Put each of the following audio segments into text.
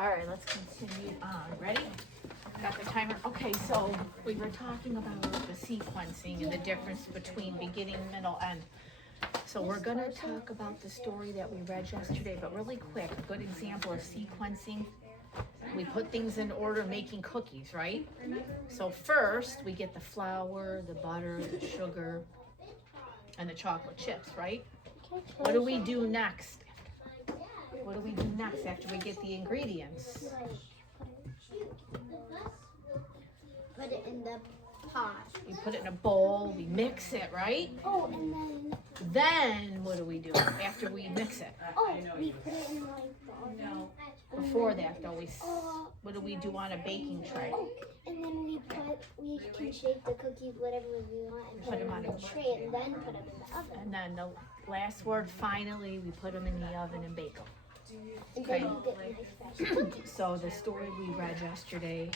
All right, let's continue on. Ready? Got the timer? Okay, so we were talking about the sequencing and the difference between beginning, middle, end. So we're gonna talk about the story that we read yesterday, but really quick, a good example of sequencing. We put things in order making cookies, right? So first, we get the flour, the butter, the sugar, and the chocolate chips, right? What do we do next? What do we do next after we get the ingredients? Put it in the pot. We put it in a bowl, we mix it, right? Oh, and then Then what do we do after we mix it? we put it in like the oven. Before that, though, what do we do on a baking tray? And then we can shape the cookies whatever we want and put them on a tray and then put them in the oven. And then the last word, finally, we put them in the oven and bake them. And then you get nice fresh cookies. So the story we read yesterday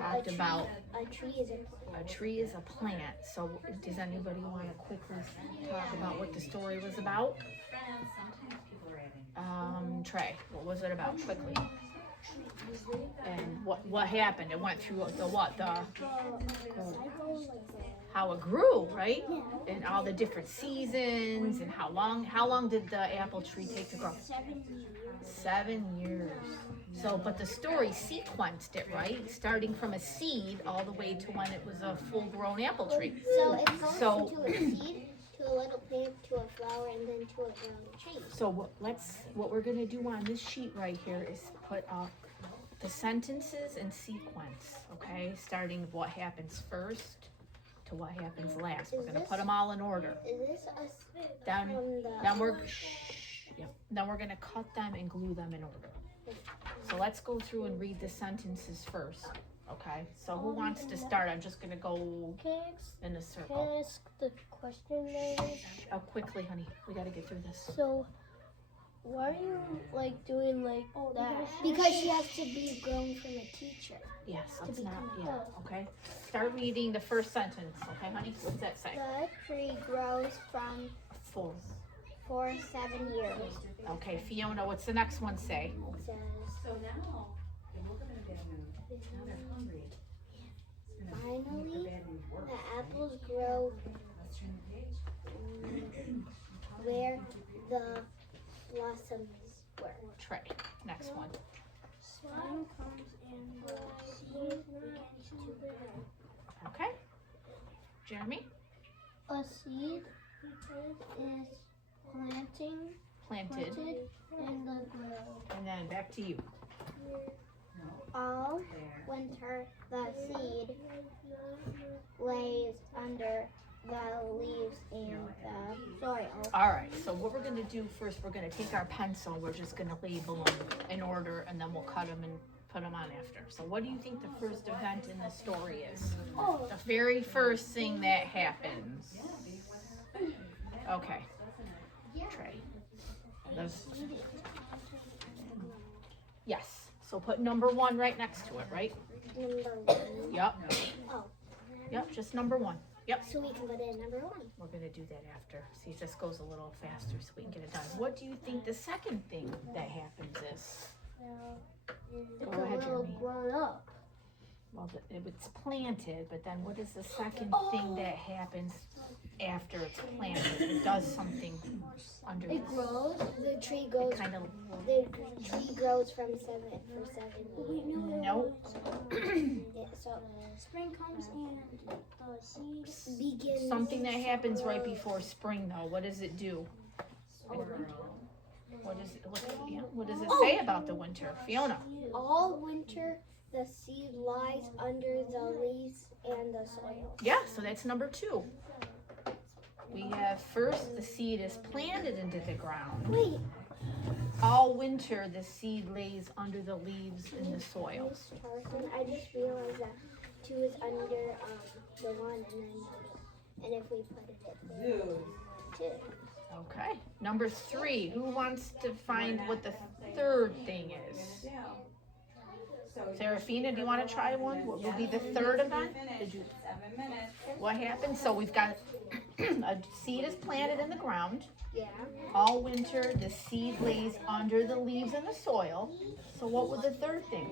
talked about a tree is a a tree is a plant. So does anybody want to quickly talk about what the story was about? Trey, what was it about? Quickly. And what happened? It went through the what? The how it grew, right? And all the different seasons and how long did the apple tree take to grow? 7 years. 7 years. So, but the story sequenced it, right? Starting from a seed all the way to when it was a full-grown apple tree. So it goes into a seed, to a little plant, to a flower, and then to a grown tree. So what we're gonna do on this sheet right here is put up the sentences in sequence, okay? Starting what happens first to what happens last. We're gonna put them all in order. Is this Then from then we're gonna cut them and glue them in order. So let's go through and read the sentences first, okay? So who wants to start? I'm just gonna go in a circle. Can I ask the question later? Oh, quickly, honey. We gotta get through this. So, why are you like doing like that? Because she has to be grown from a teacher. Yes, it's not, yeah, okay? Start reading the first sentence, okay, honey? What does that say? The tree grows from 4. for 7 years. Okay, Fiona, what's the next one say? It says, So now, they woke up in a bad mood. Now they're hungry. finally, the apples grow Let's turn the page. where the blossoms were. Trey, next one. Sun comes and the seed begins to grow. Okay? Jeremy? A seed is planted in the ground. And then back to you. All winter, the seed lays under the leaves and the soil. All right, so what we're gonna do first, we're gonna take our pencil, we're just gonna label them in order, and then we'll cut them and put them on after. So what do you think the first event in the story is? Oh, The very first thing that happens. Okay. Trey. Yes, so put number 1 right next to it, right? number 1. Yep. Oh. Yep, just number 1. Yep. So we can put in number 1. We're gonna do that after. See if this goes a little faster so we can get it done. What do you think the second thing that happens is? It's Go ahead, a little Jeremy. grown up. Well, it's planted, but then what is the second thing that happens after it's planted? It does something under It grows. The tree goes. kind of. The tree grows from 7 for 7 years. Nope. Yeah, so Spring comes and the seed begins. Something that happens right before spring, though. What does it do? What does it say about the winter, Fiona? All winter, the seed lies under the leaves and the soil. Yeah, so that's number 2. We have first the seed is planted into the ground. Wait, All winter the seed lays under the leaves in the soil. Miss Charleston, I just realized that 2 is under the 1, and if we put it at there, 2. Okay. Number 3. Who wants to find what the third thing is? Serafina, do you want to try one? What will be the third event? Did you? 7 minutes. What happened? So we've got a seed is planted in the ground. Yeah. All winter, the seed lays under the leaves in the soil. So what was the third thing?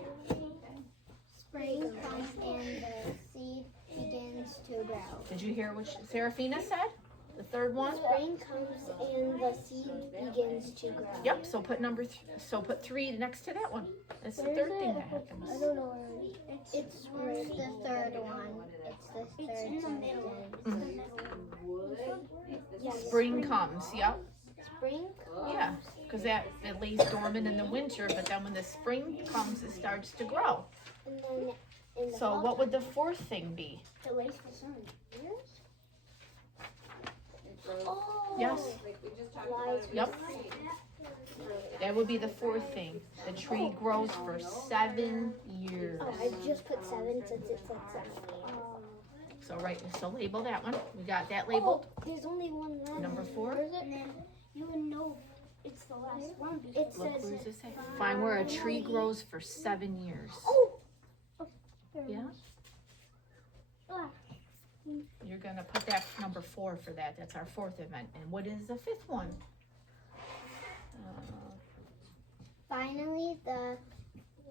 Spring comes and the seed begins to grow. Did you hear what Serafina said? The third one? Spring comes and the seed begins to grow. Yep, so put 3 next to that one. That's the third thing that happens. I don't know where it is. It's the third one. It's the third in the middle. Yes. Spring comes, yep. Spring comes. Yeah, because it lays dormant in the winter, but then when the spring comes, it starts to grow. And then in the So fall what would the fourth thing be? it waits for sun. Yes. Oh. Yes, Like we just talked about. Lies. it Yep. That would be the fourth thing. The tree grows for 7 years. Oh, I just put 7 since it said 7. So label that one. We got that labeled. Oh, there's only one left. Number 4. And then you would know it's the last one. It Look, says. where does it say? Find where a tree grows for 7 years. Oh. Yeah? Ah. You're gonna put that number 4 for that. That's our 4th event. And what is the 5th one? Finally, the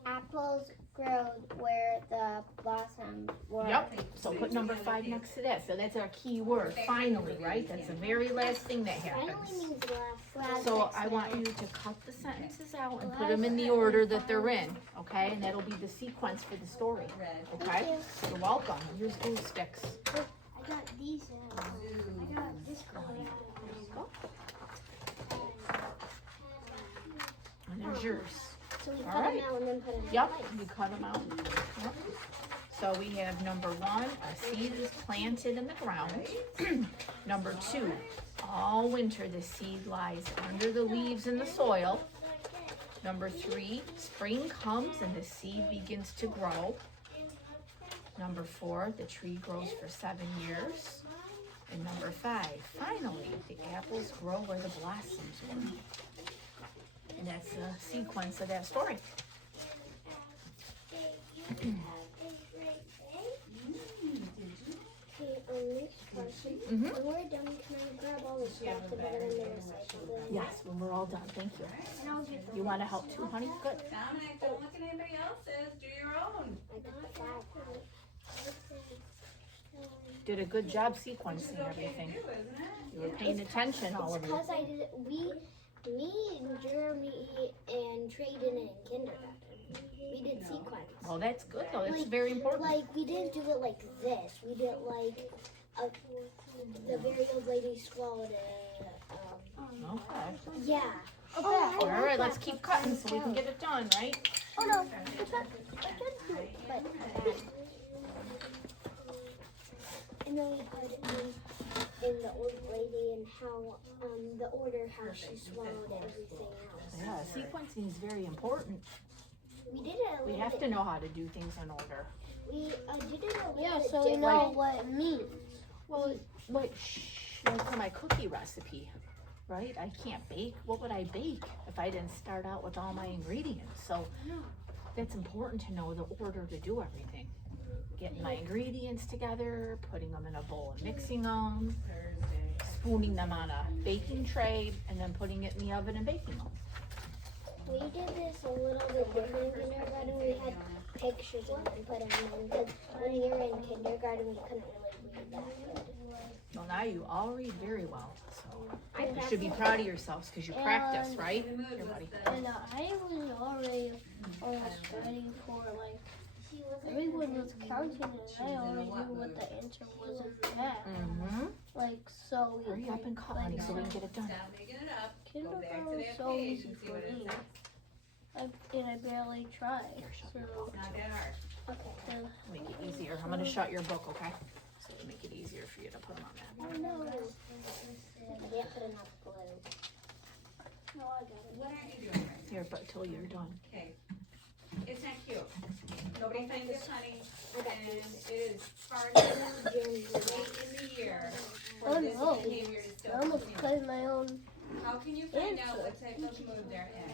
apples grow where the blossoms were. Yep, so put number 5 next to that. So that's our key word, finally, right? That's the very last thing that Finally happens. means last. So I want you to cut the sentences out and put them in the order that they're in, okay? And that'll be the sequence for the story, okay? You're welcome. Here's glue sticks. I got these out. I got this color out. And there's yours. So we All cut right. them out and then put them in Yep, place. you cut them out. Yep. So we have number 1, a seed is planted in the ground. Number 2, all winter the seed lies under the leaves in the soil. Number 3, spring comes and the seed begins to grow. Number 4, the tree grows for 7 years. And number 5, finally, the apples grow where the blossoms were. And that's the sequence of that story. Okay, next question. Mhm. When we're done, can I grab all the stuff to put it in the recycle bin? Yes, when we're all done, thank you. And I'll get the You want to help too, honey? Good. Dominic, don't look at anybody else's, do your own. I got the bag. Did a good job sequencing everything. Too, isn't it? You were paying attention, all It's of you. because I did it. Me and Jeremy and Trey did it in kindergarten. We did sequence. Well, that's good though. That's very important. Like we didn't do it like this. We did it like the very old lady swallowed it. Okay. Yeah. All right, let's keep cutting so we can get it done, right? Oh no, it's not. I could do it, but. And then we put in the old lady and how the order how she swallowed everything else. Yeah, sequencing is very important. We did it a We little have to bit. know how to do things in order. We did it a little Yeah, bit so we different. know what it means. Well, like for my cookie recipe, right? I can't bake. What would I bake if I didn't start out with all my ingredients? So that's important to know the order to do everything. Getting my ingredients together, putting them in a bowl and mixing them, spooning them on a baking tray, and then putting it in the oven and baking them. We did this a little bit different in kindergarten. We had pictures and then put them in because when we were in kindergarten we couldn't really read that good. Well, now you all read very well, so you should be proud of yourselves because you practice, right? Here, buddy. And I was already almost ready for like everyone was counting and I already knew what the answer was in the back. Mm-hmm. Like so Hurry up and cut, honey, so we can get it done. Stop making it up. Go back kindergarten to was that so page easy and see for what it me. says. I barely tried. So Not that hard. Okay. Make it easier. I'm gonna shut your book, okay? So to make it easier for you to put them on that. Oh no. I didn't put enough glue. No, I got it. What are you doing? Here, but till you're done. Okay. It's not cute. Nobody finds it funny, I got and these. it is far enough Jim. late in the year Oh, for this no. behavior to still I almost continue. played my own. How can you find out what type of mood they're in?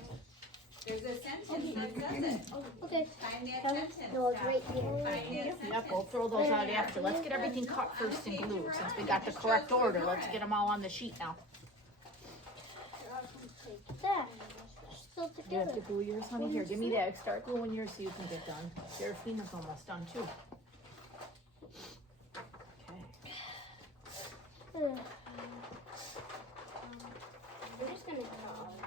There's a sentence that says it. Okay. Find that sentence. No, it's right here. Find that Yep, sentence. we'll throw those out after. Let's get everything cut first and glued, since we got the correct order. Let's get them all on the sheet now. still You have together. to glue yours, honey. Here, give me that. Start gluing yours so you can get done. Serafina's almost done too. Okay. Ugh. I'm just gonna cut all of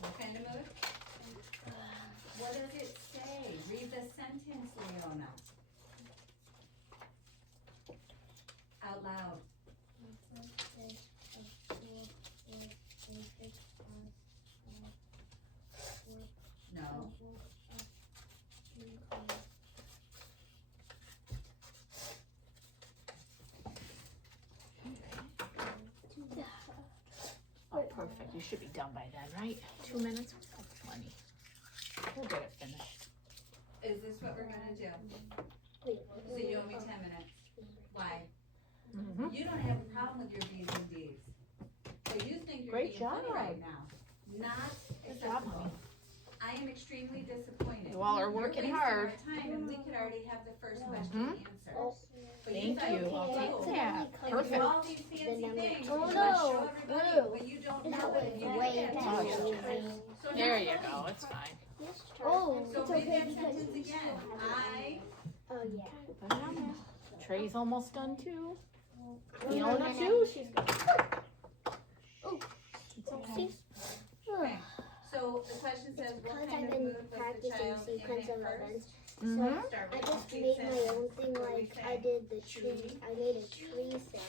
What kind of mood? What does it say? Read the sentence, Leona. Out loud. No. Oh, perfect. You should be done by then, right? 2 minutes? That's plenty. We'll get it finished. Is this what we're gonna do? So you owe me 10 minutes. Why? Mm-hmm. You don't have a problem with your B's and D's. So you think you're Great being funny job. right now. Not Good job, acceptable. honey. I am extremely disappointed. You all are working You're hard. wasting our time and we could already have the first question answered. But Thank thought, you. I'll okay, take that. you Perfect. do all these fancy number things, two. you Oh, wanna no. show everybody, Blue. but you don't That know was it. You way did that too too. easy. So There now- you go. It's fine. Oh, So it's read okay that because sentence again. I, Oh, yeah. Put it on there. Trey's almost done too. Fiona too. She's good. Oh. It's okay. okay. So the question says, what Because kind I've of been mood was the practicing child in sequence at of first? events, Mm-hmm. Start I with just complete made my sentence. own thing. What do we Like say? I did the tree. I made a tree thing.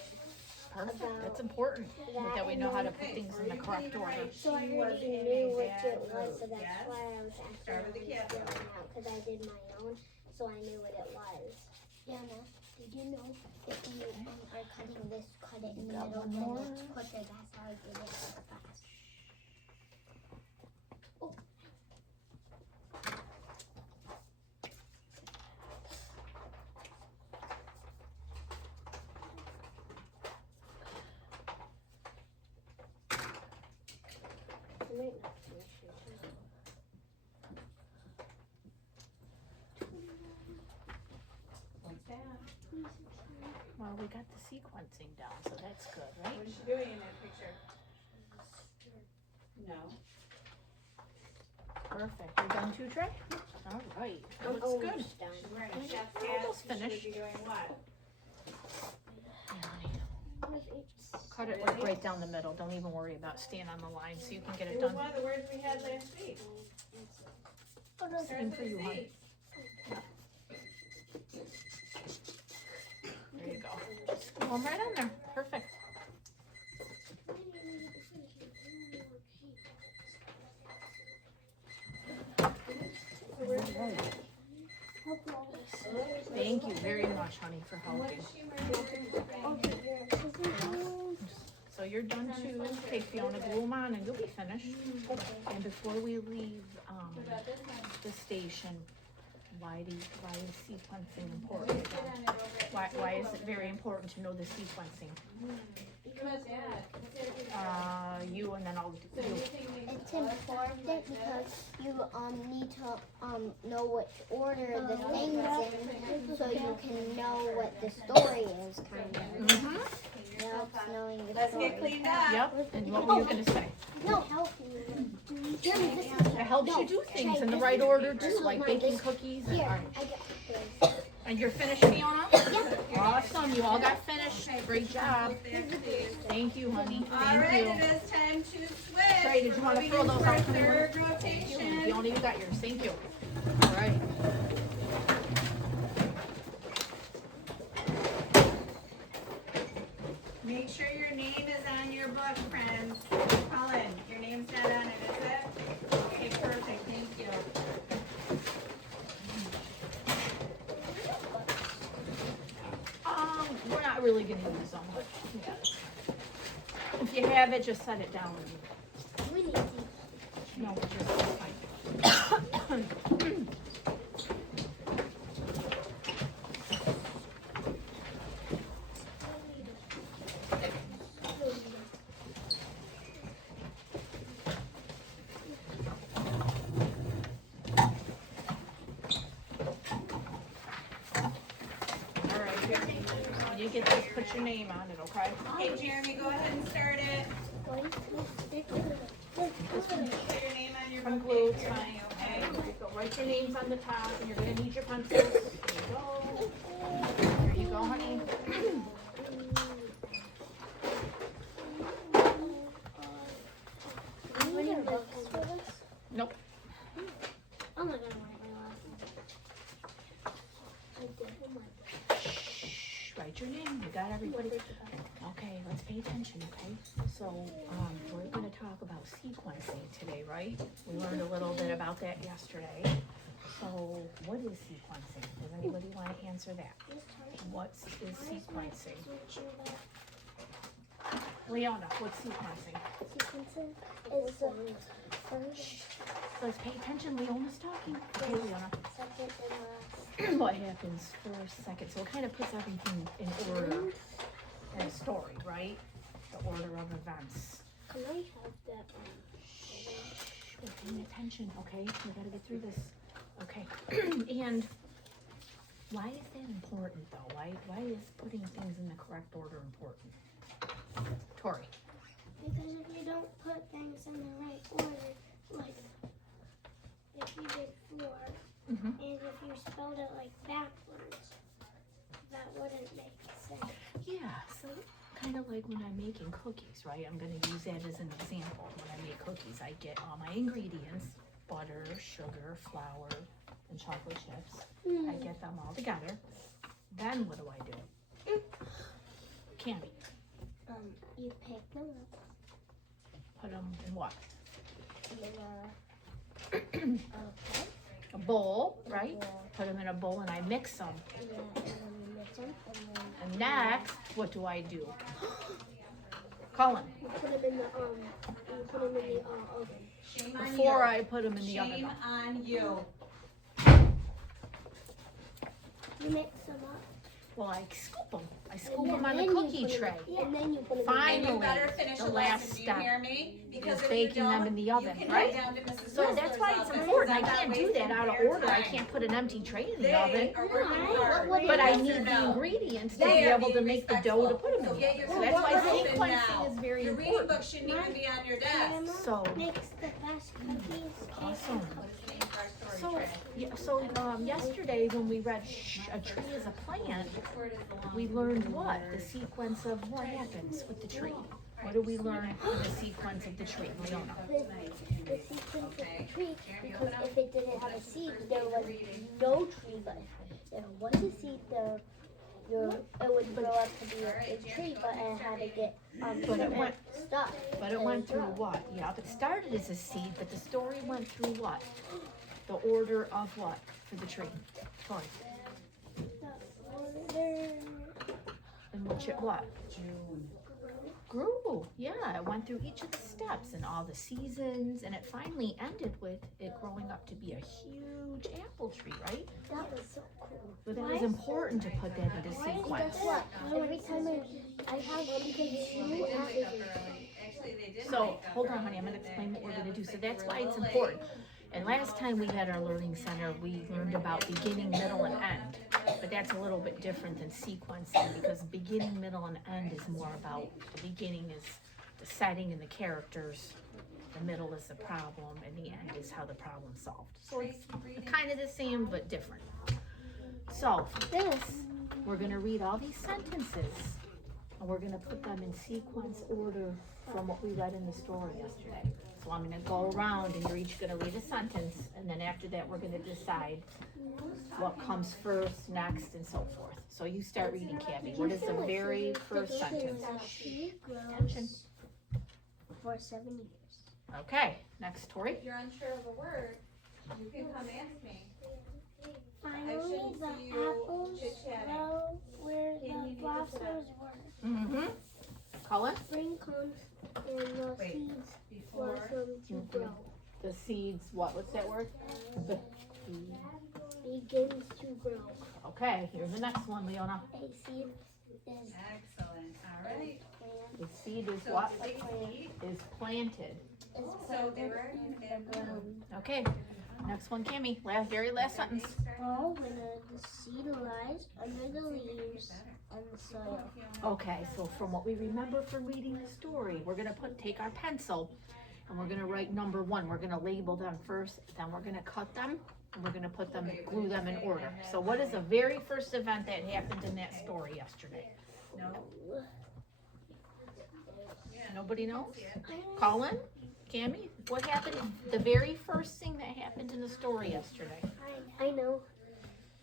Perfect. That's important that we know how to put things in the correct order. So I She was already in knew a which bad it was, so mood, that's yes? why I was Start with the actually capital. filling out because I did my own, so I knew what it was. Yana, did you know if you are cutting this, cut it in the Got middle, one then more. it's quicker. That's how I did it so fast. I might not finish it. What's that? Well, we got the sequencing down, so that's good, right? What is she doing in that picture? No. Perfect. You're done too, Trey? All right. That I'm looks good. almost done. She's wearing a chef's We're hat. almost She should finished. be doing what? Yeah, honey. Cut it like right down the middle. Don't even worry about staying on the line so you can get it It was done. one of the words we had last week. Same Starts for with you, a honey. Z. There you go. Just glue them right on there. Perfect. Thank you very much, honey, for What helping. is she wearing? So you're done too. Okay, Fiona, glue them on and you'll be finished. And before we leave, What about this one? the station, why is sequencing Put important? it on it over at the Why is table it over very there. important to know the sequencing? Because, You and then I'll do So you. you think we- It's important because you need to know which order the things in, so you can know what the story is, kind of. Mm-hmm. It helps knowing the Let's story. get cleaned up. Yep, and what were you gonna say? No, help you. Jim, this is It helps you do things in the right order too, like baking cookies. here. Alright. I got this. And you're finished, Fiona? Awesome, you all got finished. Great job. Thank you, honey. All Thank right, you. it is time to switch. Trey, did you wanna We're throw moving those for out? our Honey? third Thank you. rotation. Fiona, you got yours. Thank you. All right. Make sure your name is on your book, friends. Colin, your name's not on it, is it? Okay, perfect, thank you. We're not really gonna use them, but yeah, that's fine. If you have it, just set it down. We need these. No, just fine. All right, here. When you get this, put your name on it, okay? Okay, Jeremy, go ahead and start it. Why is this sticker? this one. Put your name on your From book. glue, it's Here, fine. okay? So write your names on the top, and you're gonna need your pencils. There you go. There you go, honey. Any books for this? Nope. Oh my god, I want my last one. I did. Oh my Shh, write your name. You got everybody. Okay, let's pay attention, okay? So, we're gonna talk about sequencing today, right? We learned a little bit about that yesterday. So, what is sequencing? Does anybody wanna answer that? What is sequencing? Leona, what's sequencing? Sequencing is the first, Let's pay attention, Leona's talking. Okay, Leona. second, and last. What happens first, second? So it kind of puts everything in order in a story, right? The order of events. Can I have that? We're paying attention, okay? We gotta get through this. Okay. And why is that important though? Why is putting things in the correct order important? Tori. Because if you don't put things in the right order, like if you did 4, Mm-hmm. and if you spelled it like backwards, that wouldn't make sense. Yeah, so kind of like when I'm making cookies, right? I'm gonna use that as an example. When I make cookies, I get all my ingredients, butter, sugar, flour, and chocolate chips. I get them all together. Then what do? Candy. You pick them up Put them in what? in A bowl, right? Put them in a bowl and I mix them. and then you mix them, and then And next, what do I do? Cullen, you put them in the oven. Shame on before you. I put them in the oven. Shame on you. You mix them up. Well, I scoop them. I scoop and them then on the you cookie put 'em- tray. And then you put them Fine. And you Finally, better finish the the last lesson, do you step hear me? Because is if baking you don't, them in the oven, you can right? head down to Mrs. So that's Whistler's why it's office. important. I I'm not can't do that wasting out of their order. I time. can't put an empty tray in the They oven. are working hard. But I Yes or need the no? ingredients to be They are able to being make the dough to respectful. put them So in the get oven. your So that's why computer open now. sequencing is very Your reading important. book shouldn't even be on your desk. So, makes the best cookies. awesome. What is the name of our story, So, Trey? yeah, so yesterday when we read A Tree is a Plant, we learned what? The sequence of what happens with the tree. What do we learn in the sequence of the tree? We don't know. The sequence of the tree, because if it didn't have a seed, there was no tree. But if there was a seed, it would grow up to be a big tree. But it had to get But it certain went- stuff. But it went through what? Yeah, it started as a seed, but the story went through what? The order of what for the tree? Tori. And which it what? Grew. Yeah, it went through each of the steps and all the seasons, and it finally ended with it growing up to be a huge apple tree, right? That was so cool. But that was important to put that into sequence. Guess what? Every time I have two apples. So, hold on, honey, I'm gonna explain what we're gonna do. So that's why it's important. And last time we had our learning center, we learned about beginning, middle, and end. But that's a little bit different than sequencing because beginning, middle, and end is more about the beginning is the setting and the characters. The middle is the problem, and the end is how the problem's solved. So it's kind of the same, but different. So, this, we're gonna read all these sentences, and we're gonna put them in sequence order from what we read in the story yesterday. So I'm gonna go around and you're each gonna read a sentence, and then after that, we're gonna decide what comes first, next, and so forth. So you start reading, Cabby. What is the very first sentence? She Attention. grows for 7 years. Okay, next, Tori. If you're unsure of a word, you can come ask me. Finally, shouldn't the see you apples chit-chatting. grow where Hey, you need the to blossoms were. Mm-hmm. Cullen? Spring comes and the Wait, seeds Before, blossom to grow. The seeds, what's that word? The Begins to grow. Okay, here's the next one, Leona. A seed is excellent, all right. plant. The seed is So what? today's seed, Is planted. Is so they planted were in in the ground. Okay, next one, Cammy. Very last sentence. Fall winter, the seed lies under the leaves and the soil. Okay, so from what we remember from reading the story, we're gonna take our pencil And we're gonna write number 1. We're gonna label them first, then we're gonna cut them, and we're gonna put them, glue them in order. So what is the very first event that happened in that story yesterday? No. Nobody knows? Colin? Cammy? What happened, the very first thing that happened in the story yesterday? I know.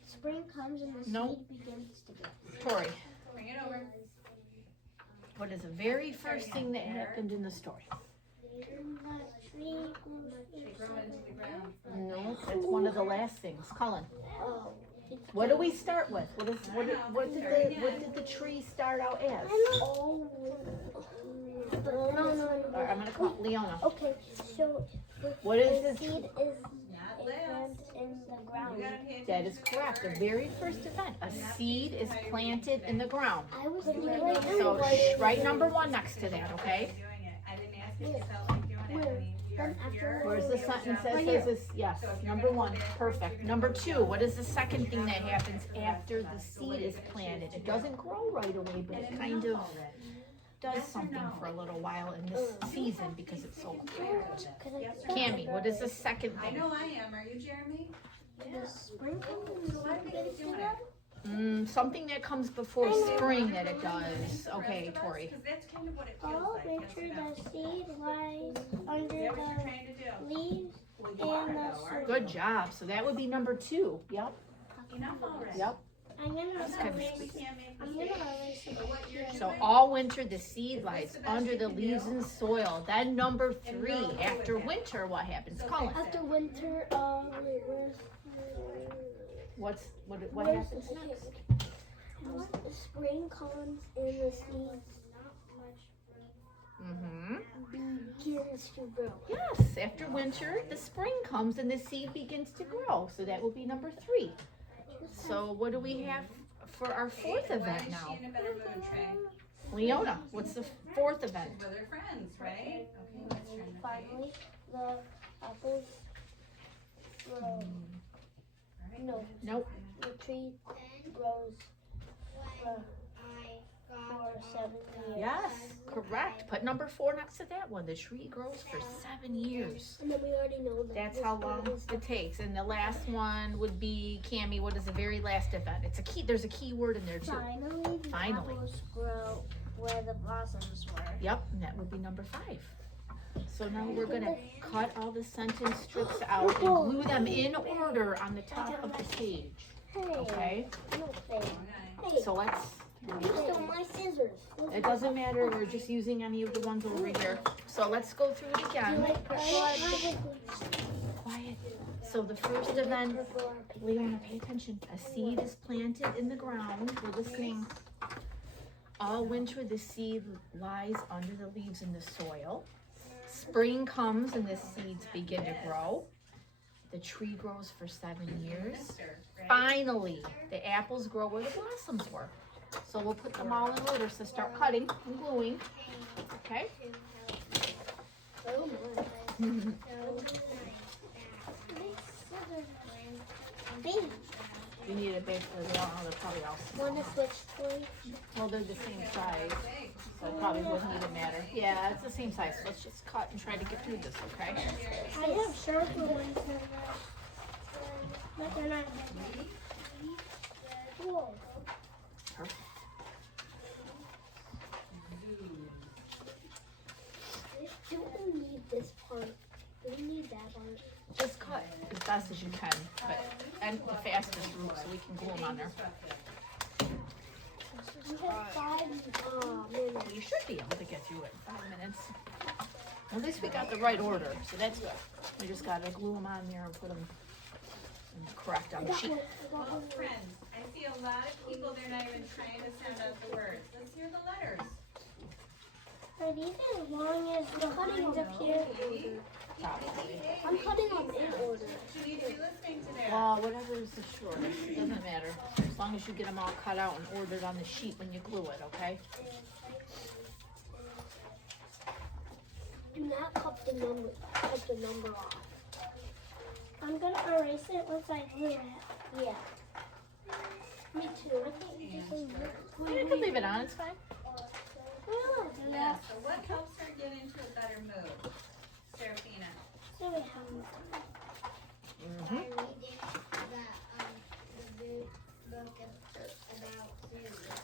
Spring comes and the Nope. seed begins to grow. Tori, Bring it over. what is the very first thing that happened in the story? The tree They grow into the ground. No, that's one of the last things. Colin, Oh. what do we start with? What did the tree start out as? Oh. No. All right, I'm gonna call Leona. Okay, so What is the this? seed is Not a last. plant in the You ground. gotta pay attention. That is correct. The very first event, a seed is planted in the ground. I was doing So write number 1 next to that, okay? Doing it. I didn't ask if you felt like doing it, honey. Then after Where's the sentence that says this? Yes, number 1, perfect. Number 2, what is the second thing that happens after the seed is planted? It doesn't grow right away, but it kind of does something for a little while in this season because it's so cold. Cammy, what is the second I thing? know I am. Are you Jeremy? the spring comes and the So why seed are you begins to doing grow. it? Something that comes before spring that it does. Okay, Tori. Because that's kind of what it feels All like. winter Yes, the seed lies Is under that what you're the trying to do? leaves Well, you are and the though, aren't Good job. So that would be number 2. Yep, you? Enough already. yep. I'm gonna That's Some good. days we erase. can't make I'm mistakes. gonna erase it. But what you're So doing- all winter the seed lies under the leaves and soil. Then number 3, after winter, what happens? Colin, After winter, what where's happens the next? the spring comes and the seed begins to grow. Yes, after winter, the spring comes and the seed begins to grow. So that will be number 3. So what do we have for our 4th Why event is now? she in a better mood, Trey? Leona, what's the 4th event? With her friends, right? Okay, let's turn the page. Finally, the apples grow. No, Nope. the tree grows for 7 years. Yes, correct. Put number 4 next to that one. The tree grows for 7 years. And then we already know that. That's this how one long is it takes. And the last one would be, Cammy, what is the very last event? It's a key, there's a key word in there too. Finally, the Finally. apples grow where the blossoms were. Yep, and that would be number 5. So now we're gonna cut all the sentence strips out and glue them in order on the top of the page, Hey, okay? no thing. Okay. Hey, So let's, you stole my scissors. it doesn't matter, we're just using any of the ones over here. So let's go through it again. Quiet. So the first event, Leona, pay attention. A seed is planted in the ground. We're listening. All winter, the seed lies under the leaves in the soil. Spring comes and the seeds begin to grow. The tree grows for 7 years. Finally, the apples grow where the blossoms were. So we'll put them all in order. So start cutting and gluing. Okay? Oh my. Big. You need a big, they're probably all small. Want to switch toys? Well, they're the same size, so it probably wouldn't even matter. Yeah, it's the same size. Let's just cut and try to get through this, okay? I have sharper ones than that. But they're not heavy. Whoa. Perfect. Do we need this part? Do we need that part? Just cut as fast as you can, but and the fastest route so we can glue them on there. We have 5 minutes. You should be able to get through it in 5 minutes. At least we got the right order, so that's good. We just gotta glue them on there and put them correct on the sheet. Well, friends, I see a lot of people, they're not even trying to sound out the words. Let's hear the letters. Are these as long as the cuttings up here? Probably. I'm cutting them in order. You need to be listening to that. Well, whatever is the shortest, it doesn't matter. As long as you get them all cut out and ordered on the sheet when you glue it, okay? Do not cut the number off. I'm gonna erase it once I glue it. Yeah. Me too. I think you just You can leave it on, it's fine. Oh, Yeah, so what helps her get into a better mood? So we have Mm-hmm.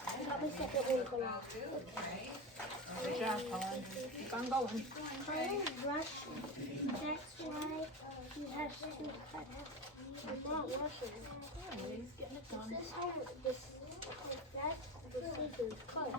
I got my second one going. Good job, Colin. Keep on going. Colin's Russian. That's why he has to cut out. He's not Russian. He's getting it done. This is how this. That's the scissors cut.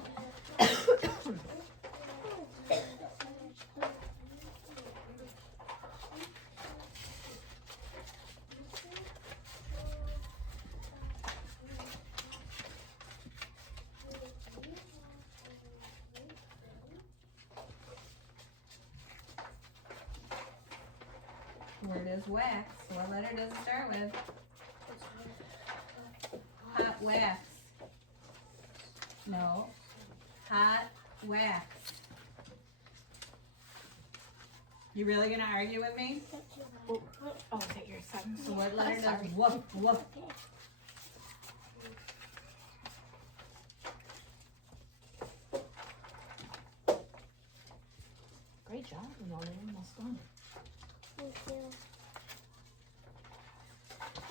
Word is wax. What letter does it start with? Hot wax. No. Hot wax. You really gonna argue with me? Oh, is that your son? So what letter does Sorry. woof woof? Great job, Leona. Almost done. Thank you.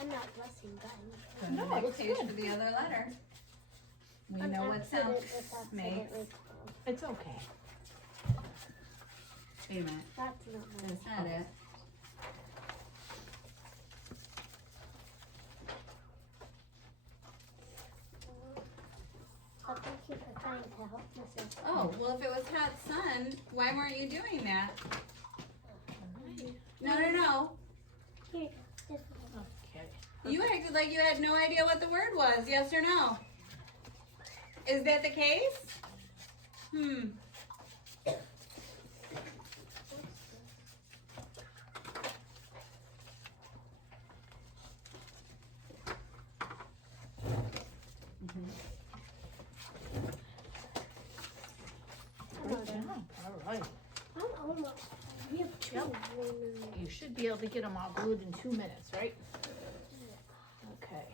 I'm not blessing guys. Go to the No, it next looks page good. for the other letter. We I'm know what sound accident makes. with It's okay. Wait a minute. That's not mine. That's not it. I think you were trying to help myself. Oh, well, if it was hot sun, why weren't you doing that? No. Here, this Okay. You acted like you had no idea what the word was, yes or no? Is that the case? Great job. All right. I'm almost. We have two. Yep. You should be able to get them all glued in 2 minutes, right? Okay.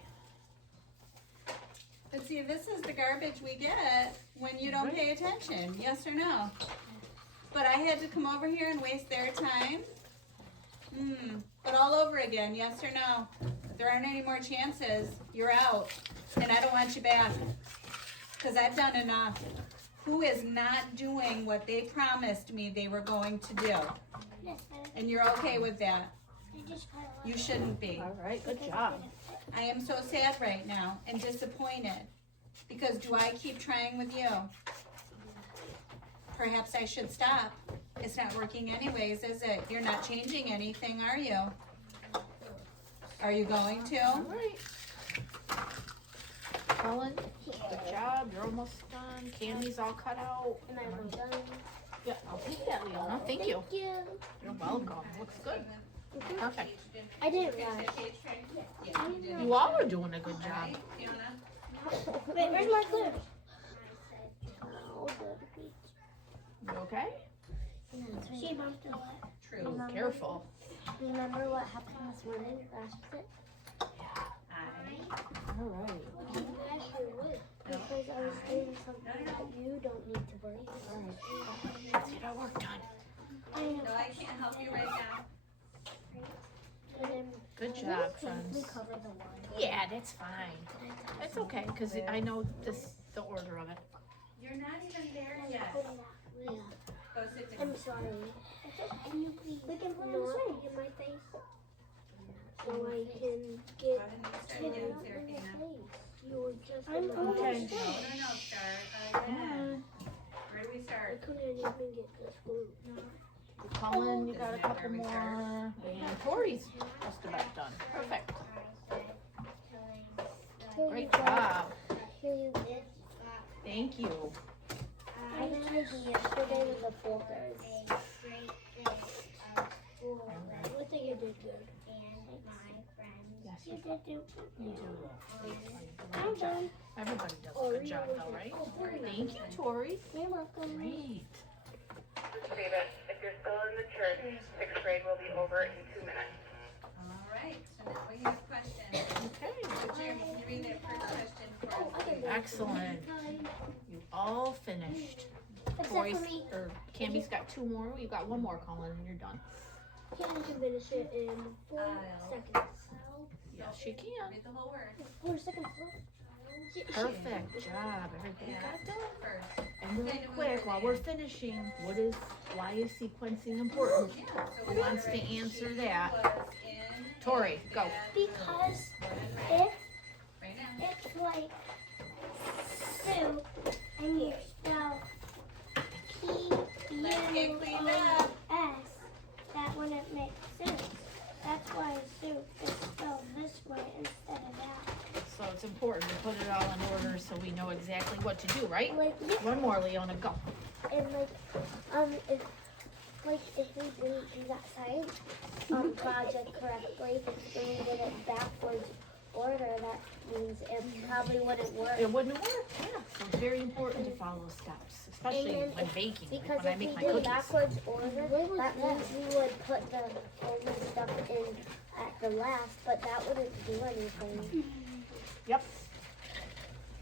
But see, this is the garbage we get when you don't pay attention, yes or no? But I had to come over here and waste their time? But all over again, yes or no? If there aren't any more chances, you're out. And I don't want you back. Because I've done enough. Who is not doing what they promised me they were going to do? And you're okay with that? You shouldn't be. All right. Good job. I am so sad right now and disappointed. Because do I keep trying with you? Perhaps I should stop. It's not working anyways, is it? You're not changing anything, are you? Are you going All to? right. Colin, good job. You're almost done. Candy's all cut out. And I'm done. Yeah, I'll take that, Leona. Thank you. Thank you. You're welcome. Looks good. Perfect. I didn't rush. Yeah, you did. You all are doing a good job. Right, Fiona? Wait, where's my clip? You okay? She bumped it. True. Careful. Remember what happened this morning? Last it. All right. You actually would. Because I was doing something that you don't need to worry about. Let's get our work done. I know. No, I can't help you right now. And then Good can job, we friends. cover the line? Yeah, that's fine. It's okay, because I know the order of it. You're not even there yet. Yeah. Go sit down. I'm sorry. Can you please not in my face? So I can Go get ahead and start again, Serafina. you were just I'm No, okay. start again. Where do we I start? couldn't even get this glue. Colin, you Isn't got a that couple where we start? more. And Tori's just about done. Perfect. Great job. Here you go. Thank you. I tried yesterday with the folders. I think you did good. Yes, You you did do you do. I'm done. Everybody does a good job though, right? Thank you, Tori. You're welcome. Great. Davis, if you're still in the church, sixth grade will be over in 2 minutes. All right, so now we have questions. Okay. So Jeremy, can you read that first question for us? Excellent. You all finished. Except Tori's, for me. or Cammy's got 2 more. You got 1 more, Colin, and you're done. Can finish it in 4 seconds. Yes, she can. Read the whole word 4 seconds. Perfect job. Everybody got done. first. And really quick, while we're finishing, why is sequencing important? Who wants to answer that? Tori, go. Because if it's like soup and you spell Let's get cleaned up. P-U-O-S, that wouldn't make sense. That's why soup is spelled this way instead of that. So it's important to put it all in order so we know exactly what to do, right? Like, One more, Leona, go. and if we didn't do that science project correctly, and we did it backwards order, that means it probably wouldn't work. It wouldn't work, yeah. So it's very important to follow steps, especially And when baking, like Because when I if we make my did cookies. backwards order, that means we would put the only stuff in at the last, but that wouldn't do anything. Yep.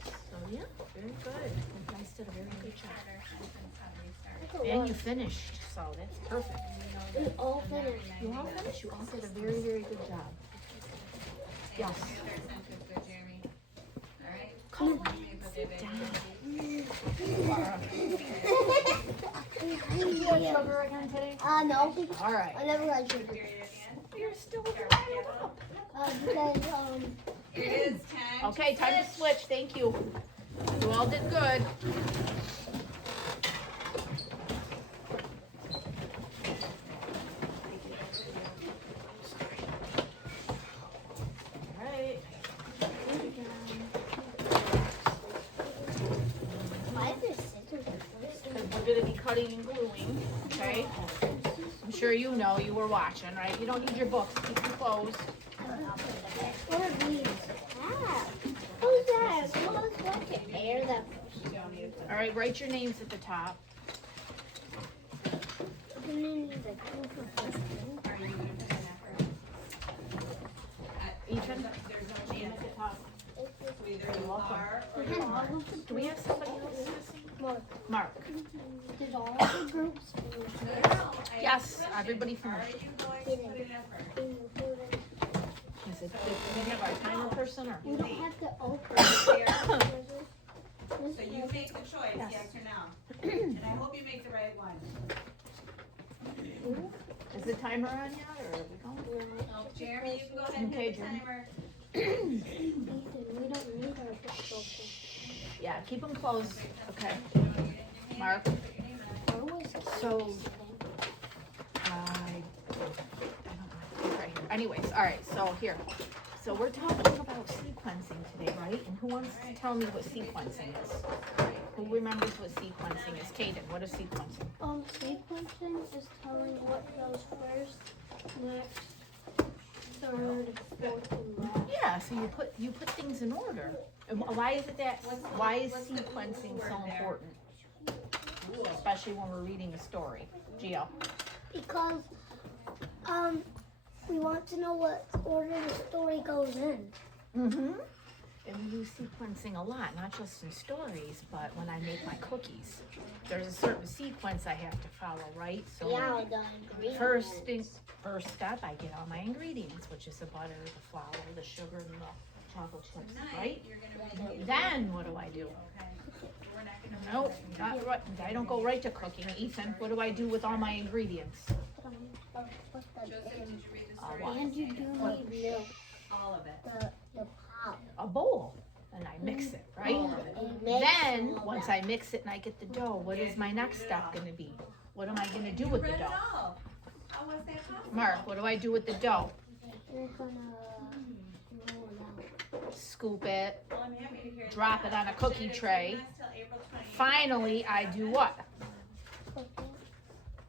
So yeah, very good. You guys did a very good job. And you finished, so that's perfect. We all finished. You all finished. You all did a very, very good job. Yes. Come on, sit down. Did you have sugar again today? No, All right. I never had sugar. You're still warmed up. Because, It is time. Okay, time to switch. Thank you. You all did good. All right. why is there scissors? Because we're gonna be cutting and gluing, okay? I'm sure you know, you were watching, right? You don't need your books, keep them closed. What are these? Who's that? Well, let's watch it. Air that. All right, write your names at the top. Ethan, there's no name at the top. You're welcome. Do we have somebody else missing? Mark. Did all the groups Yes, everybody finished. Is it, did we have our timer person or? We don't have to open. So you make the choice, Yes. yes or no. And I hope you make the right one. Is the timer on yet or are we going? Oh, Jeremy, you can go ahead and Okay, hit the Jeremy. timer. Ethan, we don't need our books open. Yeah, keep them closed. Okay. Mark. So, I don't know, right here. Anyways, all right, so here. So we're talking about sequencing today, right? And who wants to tell me what sequencing is? Who remembers what sequencing is? Kaden, what is sequencing? Sequencing is telling what goes first, next, third, fourth, and last. Yeah, so you put things in order. And why is it why is sequencing so important? Especially when we're reading a story. Gio. Because, we want to know what order the story goes in. Mm-hmm. And we use sequencing a lot, not just in stories, but when I make my cookies. There's a certain sequence I have to follow, right? So Yeah, the ingredients. first step, I get all my ingredients, which is the butter, the flour, the sugar, and the chocolate chips, right? You're gonna read. Then what do I do? Okay. We're not gonna. Nope, not right. I don't go right to cooking. Ethan, what do I do with all my ingredients? What's the Joseph, did you read the story? what? And you do need milk, All of it. the pop. A bowl, and I mix it, right? Then, once I mix it and I get the dough, what is my next step gonna be? What am I gonna do with the Read it dough? all. How was that possible? Mark, what do I do with the dough? You're gonna roll it out. Scoop it, Well, I'm happy to hear drop that. it on a cookie Should have tray. given us till April 28th. Finally, I do what? Cook it.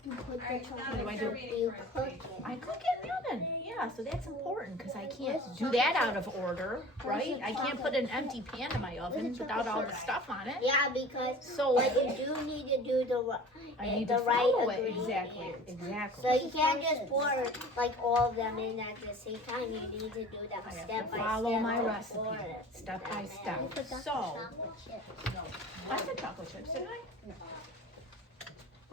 You put All right, the now What do I chocolate do? start reading You for us, cook please. it. I cook it in the oven. Yeah, so that's important because I can't do that out of order, right? I can't put an empty pan in my oven without all the stuff on it. Yeah, because So but you do need to do I need the to right follow it ingredients. exactly, So exactly. you can't just pour like all of them in at the same time. You need to do them I have step to by follow step. my or recipe, order. step by step. So, I said chocolate chips, didn't I?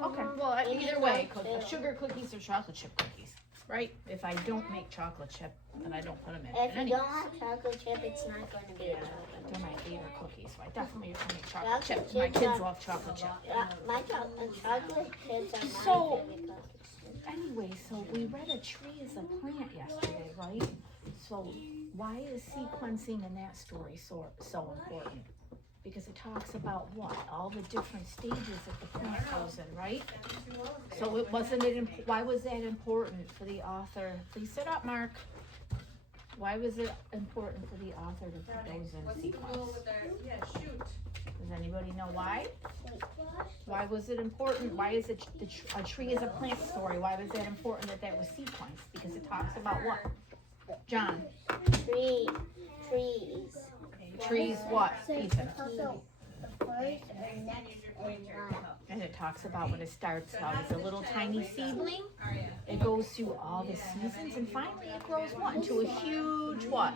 Okay, well, either way, sugar cookies or chocolate chip cookies. right? If I don't make chocolate chip, then I don't put them in. If you Anyways, don't have chocolate chip, it's not going to be a chocolate. they're my favorite cookies, so I definitely can make chocolate Chocolate chip. My chips kids are- love chocolate chip. My chocolate chips are my So- favorite cookies. Anyway, so we read a tree is a plant yesterday, right? So why is sequencing in that story so important? Because it talks about what? All the different stages that the plant goes in, right? So it wasn't why was that important for the author? Please sit up, Mark. Why was it important for the author to put those in What's the rule sequence? with our, yeah, shoot. Does anybody know why? Why was it important? Why is it a tree is a plant story? Why was that important that that was sequenced? Because it talks about what? John, Trees. trees what? Ethan. Also, the first or next in line. And it talks about when it starts out as a little tiny seedling. Are ya? It goes through all the seasons and finally it grows what? Into a huge what?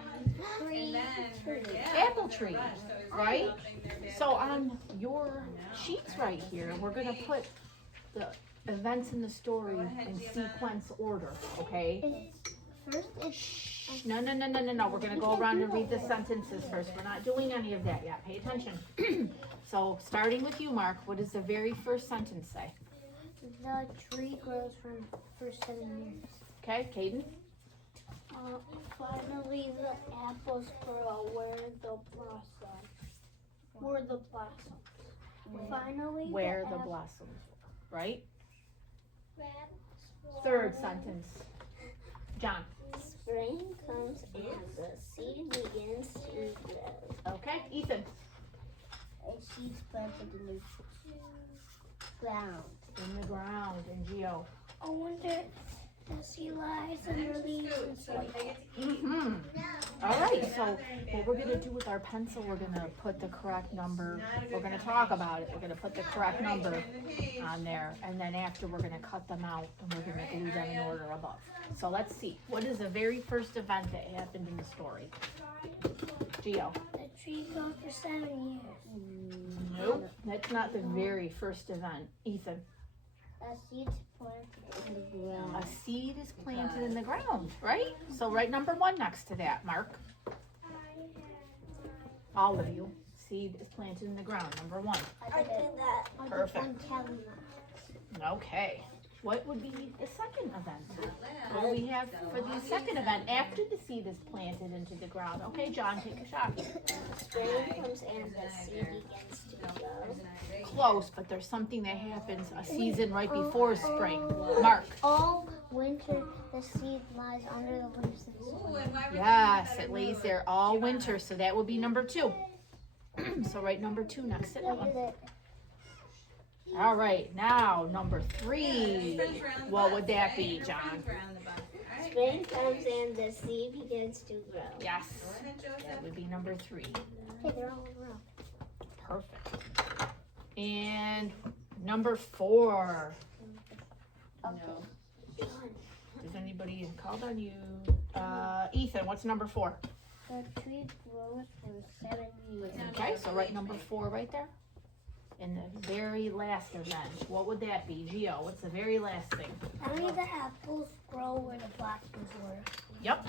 And then, yeah. Apple tree, right? So on your sheets right here, we're gonna put the events in the story in sequence order, okay? First is No, we're gonna go around and read the sentences first. We're not doing any of that yet. Pay attention. So starting with you, Mark, what does the very first sentence say? The tree grows for 7 years. Okay, Caden? Finally, the apples grow where the blossoms. Finally, Where the blossoms, right? Third sentence. John. spring comes and the seed begins to grow. Okay, Ethan. a seed planted in the ground. In the ground, and Geo. I wonder the seed lies in the leaves and soil. Mm-hmm. All right, so what we're gonna do with our pencil, we're gonna put the correct number. We're gonna talk about it. We're gonna put the correct number on there, and then after we're gonna cut them out and we're gonna glue them in order above. So let's see. What is the very first event that happened in the story? Geo. The tree grew for 7 years. Nope. That's not the very first event. Ethan. A seed planted in the ground. A seed is planted in the ground, right? So write number 1 next to that, Mark. All of you. Seed is planted in the ground, number 1. I did that. Perfect. I'm telling that. Okay. What would be the second event? What do we have for the second event after the seed is planted into the ground? Okay, John, take a shot. Spring comes and the seed begins to grow. Close, but there's something that happens a season right before spring. Mark. All winter, the seed lies under the leaves of the Ooh, soil. and why would Yes, you it lays there all winter, so that would be number 2. So write number 2 next to that I one. did it. All right, now number 3. What would that be, John? Spring comes and the seed begins to grow. Yes, that would be number 3. Hey, they're all around. Perfect. And number 4. Okay. Does anybody called on you? Ethan, what's number 4? The tree grows for 7 years. Okay, so write number 4 right there. And the very last event, what would that be? Geo, what's the very last thing? Only the apples grow where the blossoms were. Yep.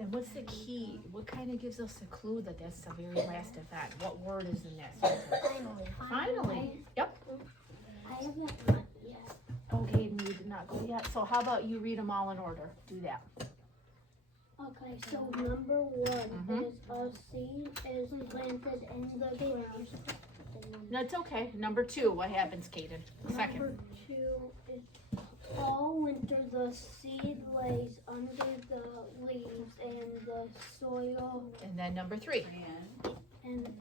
And what's the key? What kind of gives us a clue that that's the very last event? What word is in that sentence? Finally. Yep. I haven't read yet. Okay, you did not go yet. So how about you read them all in order? Do that. Okay, so number 1 Mhm. is a seed is planted in the ground. No, it's okay. Number 2, what happens, Kaden? Second. Number 2 is all winter the seed lays under the leaves and the soil And then number 3. and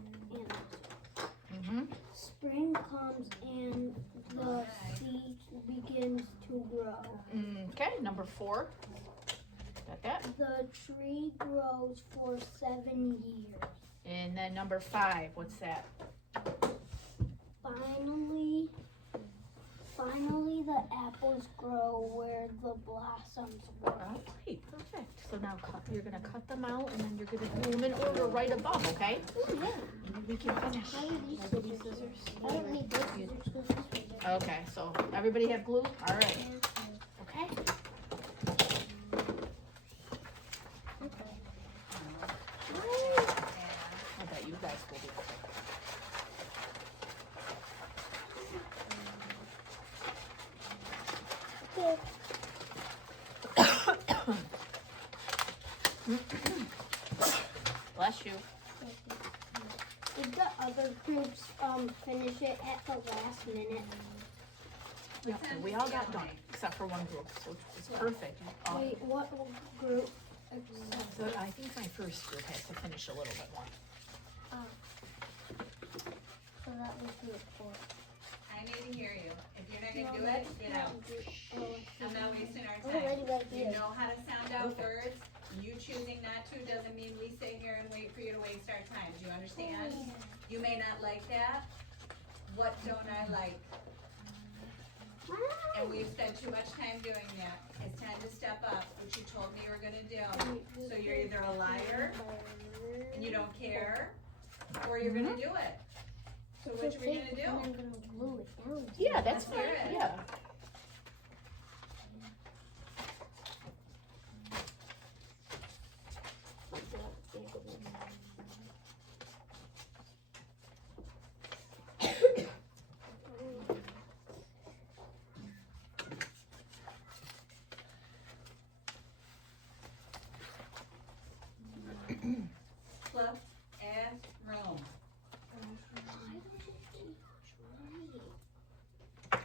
Mm-hmm. spring comes and the seed begins to grow. Okay, number 4. Got that? The tree grows for 7 years. And then number 5, what's that? Finally the apples grow where the blossoms were. Okay, perfect. So now you're gonna cut them out and then you're gonna do them in order right above, okay? And we can finish. Scissors. I don't need those scissors. Okay, so everybody have glue? All right. Okay. Bless you. Did the other groups finish it at the last minute? Yeah, we all got done, except for one group, so it's perfect. Wait, what group? So I think my first group has to finish a little bit more. So that was group 4. I need to hear you. If you're not gonna do it, get out. I'm not wasting our Oh, lady time. right You here. know how to sound out words. You choosing not to doesn't mean we sit here and wait for you to waste our time. Do you understand? You may not like that. What don't I like? And we've spent too much time doing that. It's time to step up, which you told me you were gonna do. So you're either a liar and you don't care, or you're gonna do it. So which are we gonna do? I'm gonna glue it down. Yeah, that's fine, Let's hear it. yeah. Fluff ass room.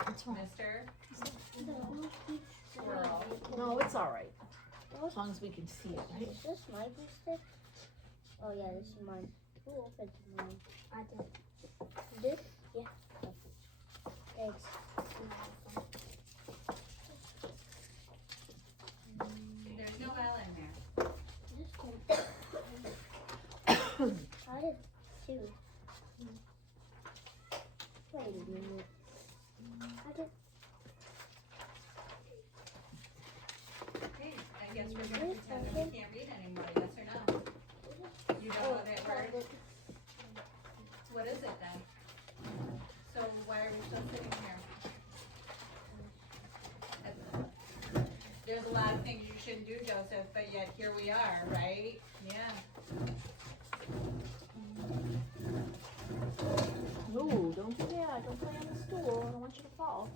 What's wrong? Mister Squirrel. No, it's all right, as long as we can see it, right? Is this my glue stick? Oh yeah, this is mine. Who opened mine? I did. This? Yeah. Thanks. There's no L in there. This one. I did 2. Wait a minute. I did. Okay, I guess we're gonna pretend that we can't read anymore, yes or no? You don't know that word? What is it then? So why are we still sitting here? There's a lot of things you shouldn't do, Joseph, but yet here we are, right? Yeah. No, don't do that, don't play on the stool, I don't want you to fall.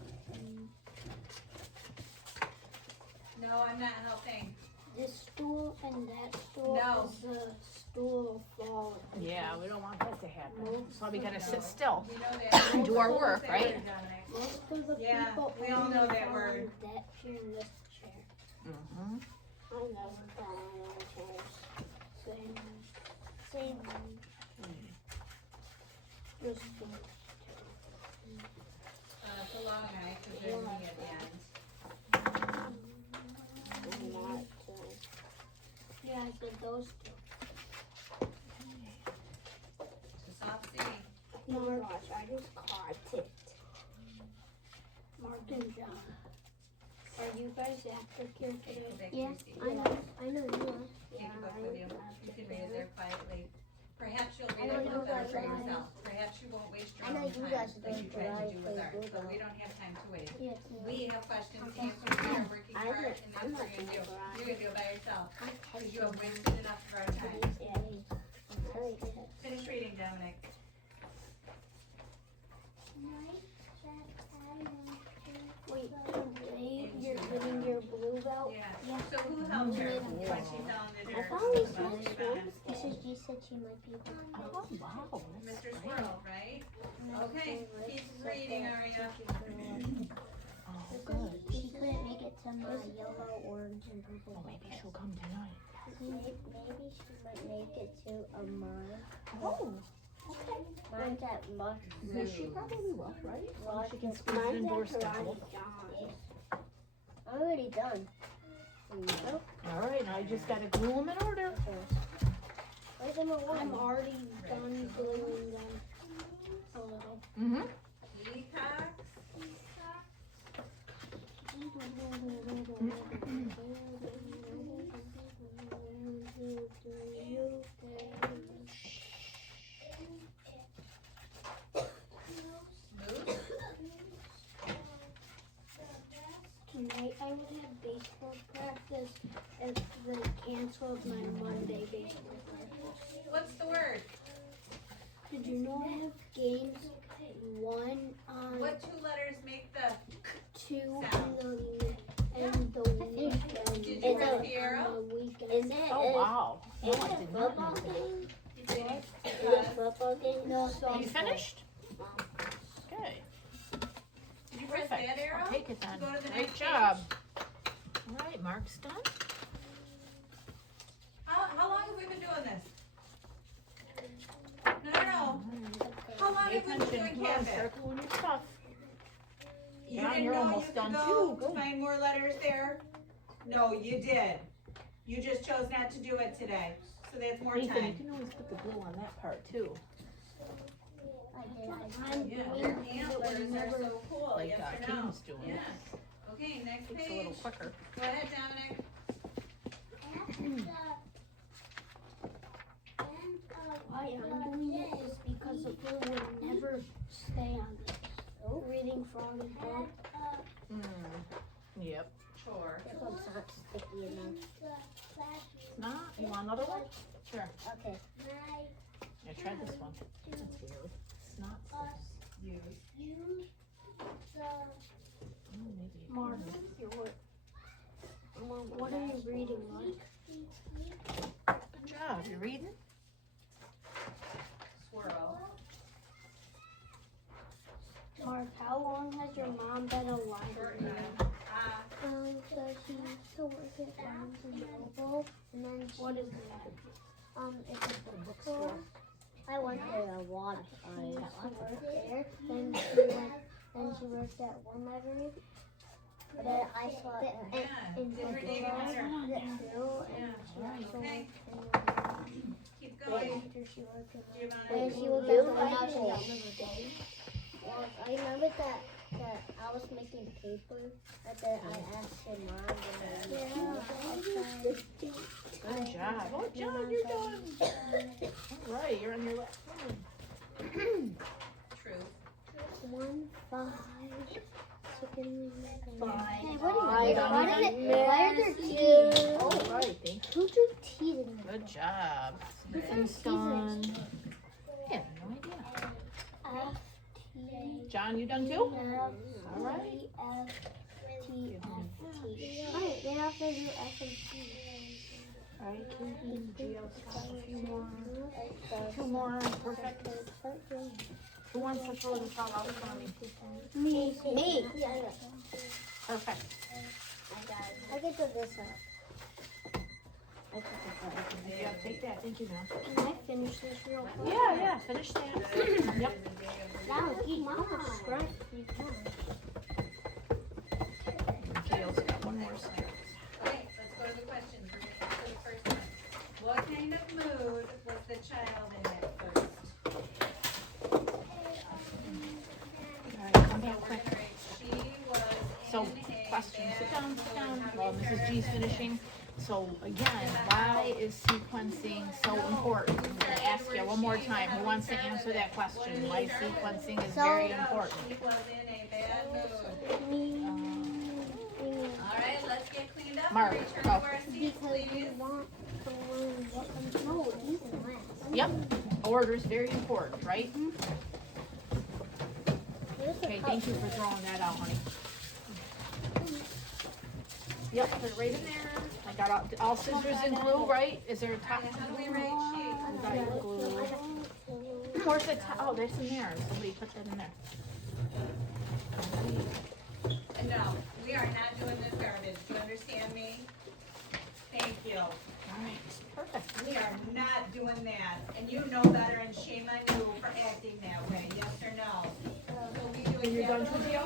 No, I'm not helping. This stool and that stool No. is the stool falling. Yeah, we don't want that to happen, that's why we gotta sit still You know that. and do our work, Say right? it, Dominic. Most of the Yeah, people we all know only that fall word. in that chair and this chair. Mm-hmm. I never fell on other chairs. Same. Same. Just It's a long night, cause there's me at the end. not. Yeah, I said those 2. It's a soft C. No, gosh, I just caught it. Mark and John. Are you guys active here today? Yeah, I know you are. Take a book with you. You can read it there quietly. Perhaps you'll I read know it you better guys for are. yourself. Perhaps you won't waste your I know own you time guys like don't, you but tried I to do with play ours. But Google. we don't have time to waste. Yes. We have questions to answer. We are working I'm hard, not- and I'm that's what not you're gonna do. gonna You're gonna do it by yourself. I'm Because you have wasted enough of our time. Finish reading, Dominic. Wait, today you're getting your blue belt? Yeah. So who helped her when she fell into I her? found this about one. to be honest? Mrs. G said she might be Oh, wow, that's Mr. great. Squirrel, right? Okay, keep reading, Aria. Oh, good. She couldn't make it to my yellow, orange, and purple. Well, maybe she'll come tonight. Maybe she might make it to a mine. Oh, Mine's at Mush. yeah, she probably will, right? Well, She can squeeze it into her schedule. I'm already done. There you go. All right, now you just gotta glue them in order. Where's number 1? I'm already done gluing them a little. Mm-hmm. Peacocks. Moose. Tonight I would have baseball practice if they canceled my Monday baseball practice. What's the word? Did you know I have games 1 on What 2 letters make the 2 and the weekend? Did you And press the arrow? on the Isn't it? Oh, wow. No, Isn't I it did not football know that. game? He said he- Is it football game? No, You finished? Okay, Did you press perfect. that arrow? I'll take it then. Go to the Great next job. All right, Mark's done. How long have we been doing this? No. How long Pay have we been attention. doing Come on, Canvas? circle your stuff. You John, didn't you're know almost you done could too. go Good. find more letters there? No, you did. You just chose not to do it today. So that's more Nathan, you time. can always put the glue on that part too. Yeah, your antlers are so cool, Like, yes or no? Kim's doing. Yes. Okay, next Takes a page. little quicker. Go ahead, Dominic. Why I'm doing it is because the glue would never stay on this. Reading frog and frog. Yep. Sure. This one's not sticky enough. It's not? You want another one? Sure. Okay. Yeah, try this one. That's weird. It's not. Use. Oh, maybe. Mark, your work. What are you reading, Mark? Good job. You reading? Swirl. Mark, how long has your mom been alive? So she used to work at Barnes and Noble, and then she, What is that? it's a bookstore. I went there a lot of times. She worked there, then she worked at one library. But then I saw it Yeah, in different Central names Valley, are- too, and she Right. also Okay. worked in Keep right going. after she worked in Giovanni. when she was You at like the it? Well, I remember that I was making paper, and then I asked your mom Good job. Oh, John, you're done. All right, you're on your last one. Truth. 1, 5, chicken. Five. Hey, what Five. is it? Why are there teeth? All right, thank you. Who drew teeth in there? Good job. Who This drew is teeth done. I have no idea. F, John, you done too? All right. F, T, F, T. Right, they have to do F and T. All right, Gio's got a few more. Two more, perfect. Who wants to throw this all out for me? Me. Perfect. I can do this up. Yeah, take that. Thank you, now. Can I finish this real quick? Yeah, finish that. Yep. Now, keep mama. Scratch. You can. Gio's got one more slide. Okay, let's go to the questions. We're gonna answer the first one. What kind of mood was the child in at first? All right, come back quick. She was So, in a question, sit down, bad while Mrs. G's finishing. So again, why is sequencing so important? I'm gonna ask you one more time, who wants to answer that question? Why sequencing is very important? She was in a bad mood. All right, let's get cleaned up Mark, and return go. to our seats, Because we please. want to learn what control these and last. Yep, order is very important, right? Okay, thank you for throwing that out, honey. Yep, put it right in there. I got all scissors and glue, right? Is there a top? How do we write I got your glue. Where's the top? Oh, that's in there. Somebody put that in there. sheet? No, we are not doing this garbage. Do you understand me? Thank you. All right, perfect. We are not doing that. And you know better, and shame on you for acting that way. Yes or no? So we do You're done, exactly- Gio?